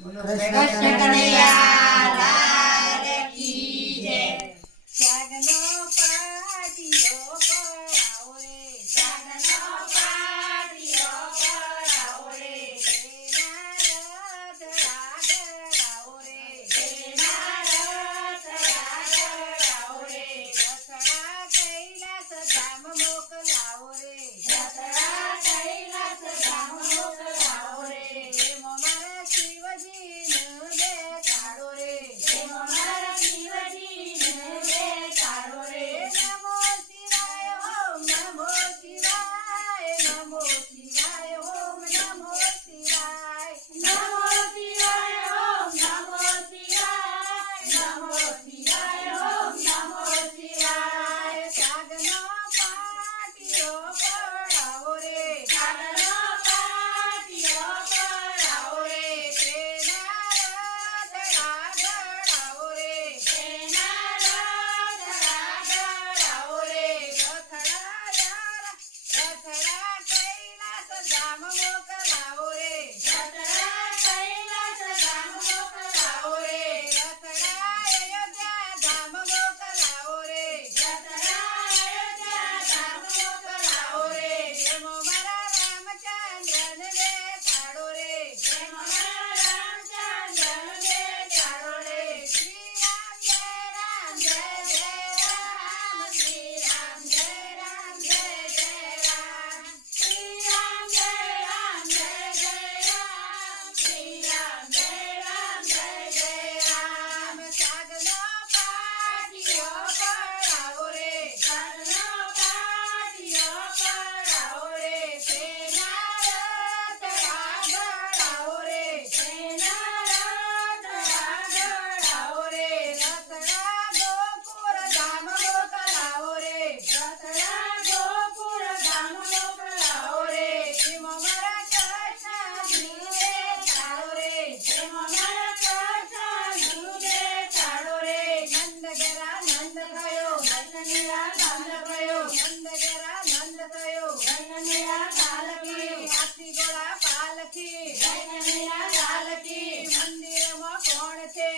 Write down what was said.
કૃષ્ણ કનૈયા લાલ કી જય। સાગનો પાટિયો પડાવો રે, સાગનો પાટિયો પડાવો રે, તેના રથ આગળાવો રે, તેના રથ આગળાવો રે, રથડા કૈલાસ ધામ મોકલાવો રે, રથડા કૈલાસ ધામ મોકલાવો રે, એમાં મારા શિવજીનું બેસાડો રે, એમાં મારા શિવજીને બેસાડો રે, નમો શિવાય ઓમ નમો શિવાય, નમો શિવાય ઓમ નમો શિવાય, નમો શિવાય ઓમ નમો શિવાય, નમો શિવાય ઓમ નમો શિવાય, સાગનો પાટિયો પડાવો રે, સાગનો પાટિયો પડાવો રે, તેના રથ આગળાવો રે, તેના રથ આગળાવો રે, રથડા કૈલાસ ધામ મોકલાવો રે, રથડા કૈલાસ ધામ મોકલાવો રે, રથડા અયોધ્યા ધામ મોકલાવો રે, રથડા અયોધ્યા ધામ મોકલાવો રે, એમાં મારા રામચંદ્રને બેસાડો રે, એમાં મારા રામચંદ્રને બેસાડો રે, શ્રી રામ જય રામ જય જય રામ, શ્રી રામ જય રામ જય જય રામ, શ્રી રામ જય રામ જય જય રામ, શ્રી રામ જય રામ જય જય રામ, સાગનો પાટિયો પડાવો રે, સાગનો પાટિયો પડાવો રે, તેના રથ આગળાવો રે, તેના રથ આગળાવો રે, રથડા ગોકુળ ધામ મોકલાવો રે, રથડા ગોકુળ ધામ મોકલાવો રે, એમાં મારા કૃષ્ણજીને બેસાડો રે, એમાં મારા કૃષ્ણનું બેસાડો રે, નંદ ઘેરા નંદ થયો, નંદનીયા નંદ થયો, નંદ ઘેરા નંદ થયો, નંદનીયા પાલકી, હાથી ઘોડા પાલખી, નંદનીયા પાલકી, મંદિરમાં કોણ છે,